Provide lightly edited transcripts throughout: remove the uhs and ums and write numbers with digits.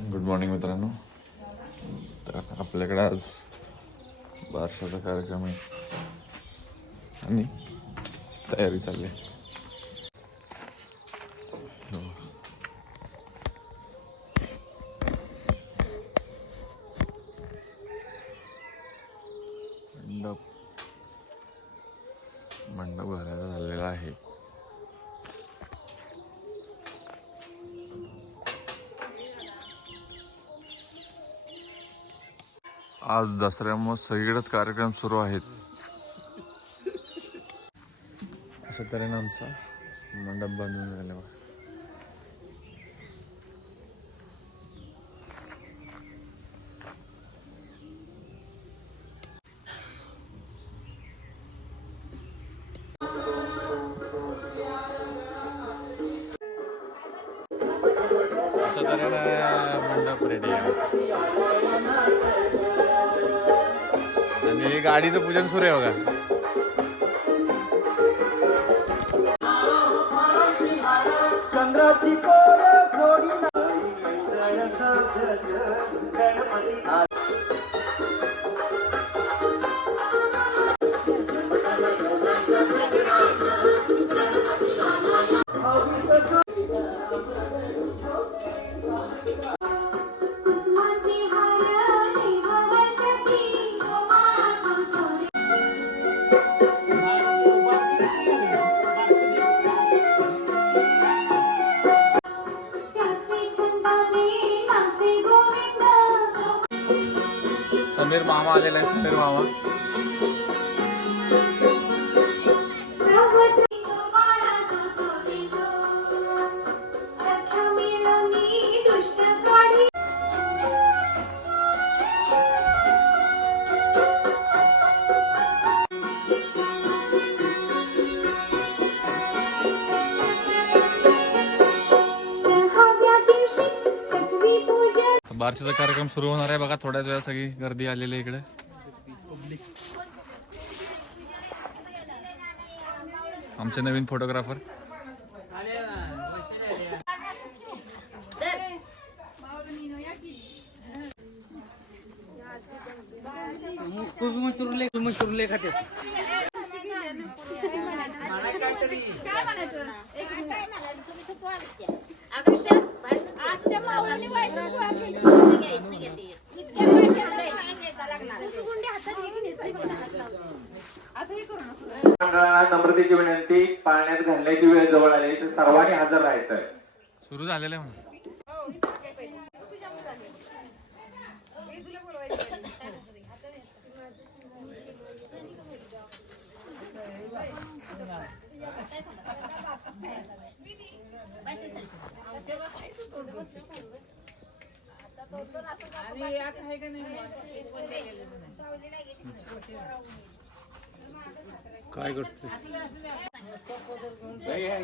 Good morning मित्रांनो. तर आपल्याकडे आज बारशाचा कार्यक्रम आहे आणि तयारी चालली आहे. मंडप घालायला झालेला आहे. आज दसऱ्यामुळे सगळीकडेच कार्यक्रम सुरू आहेत. अशा तऱ्हेने आमचा मंडप बांधून झाला. अशा तऱ्हेने मंडप रेडी आहे आणि गाडीचं पूजन सुरू आहे बघा. चंद्राची समीर मामा आलेला आहे. समीर मामा बारशीचा कार्यक्रम सुरू होणार आहे बघा. थोड्याच वेळा सगळी गर्दी आलेली आहे इकडे. आमचे नवीन फोटोग्राफर नम्रतेची विनंती. पाळण्यात घालण्याची वेळ जवळ आली तर सर्वांनी हजर राहायचं आहे. सुरू झालेलं आहे म्हणून. काय करतो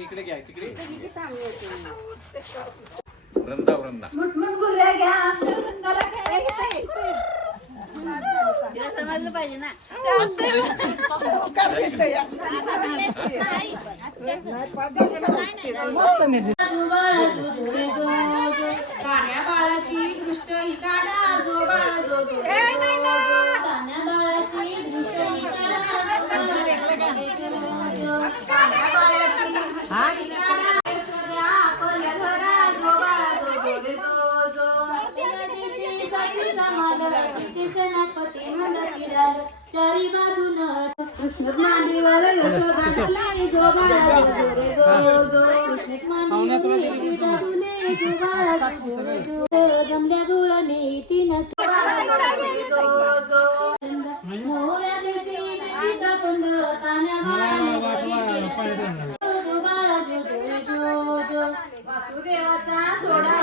इकडे घ्या. तिकडे वृंदा वृंदा समजलं पाहिजे ना. कान्या बाळाची दृष्ट ही काढा जो बाळा जो जो कान्या बाळाची दृष्ट ही चारी बाजून मांडीवर यशोदाला जो बाळा जमल्या जुळणी तीन वासुदेवाचा थोडा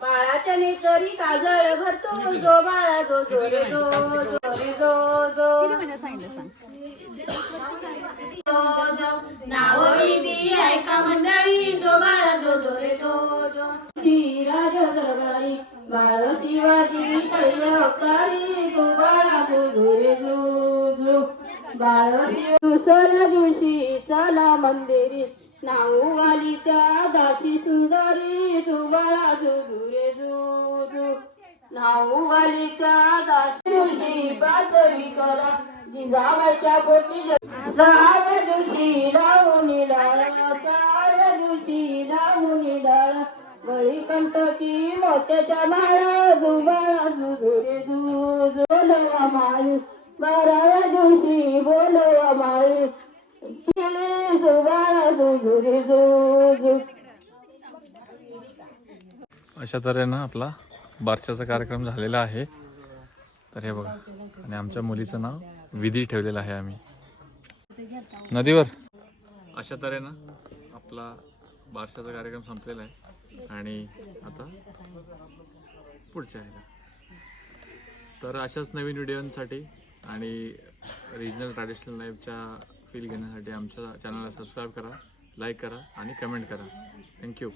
बाळाच्या नेतरी काजळ भरतो जो बाळा जो जो रे जो जो रे जो जो नाव विधी ऐका मंडळी जो अवतारी तू बाळा तुझू रे तुझू बाळ दुसऱ्या दिवशी चला मंदिरी नाऊ आली त्या दासी सुंदरी तू बाळा तुझू रे तुझू नाऊ आली त्या दासी दिवशी पातळी करा जिजाबाईच्या पोटी सहाव्या दिवशी लावून डाळ सहाव्या दिवशी लावून डाळ बळी कंटकी मोत्याच्या माळा दुबाळा दुधुरे दूध बोलवा माळी 12व्या दिवशी बोलवा माळी दुबाळा दुधुरे दूध. अशा तऱ्हेनं आपला बारशाचा कार्यक्रम झालेला आहे. तर हे बघा, आणि आमच्या मुलीचं नाव विधी ठेवलेलं आहे आम्ही नदीवर. अशा तऱ्हेनं आपला बारशाचा कार्यक्रम संपलेला आहे आणि आता पुढच्या आहे. तर अशाच नवीन व्हिडिओंसाठी आणि रिजनल ट्रॅडिशनल लाईफच्या फील घेण्यासाठी आमच्या चॅनलला सबस्क्राईब करा, लाईक करा आणि कमेंट करा. थँक्यू.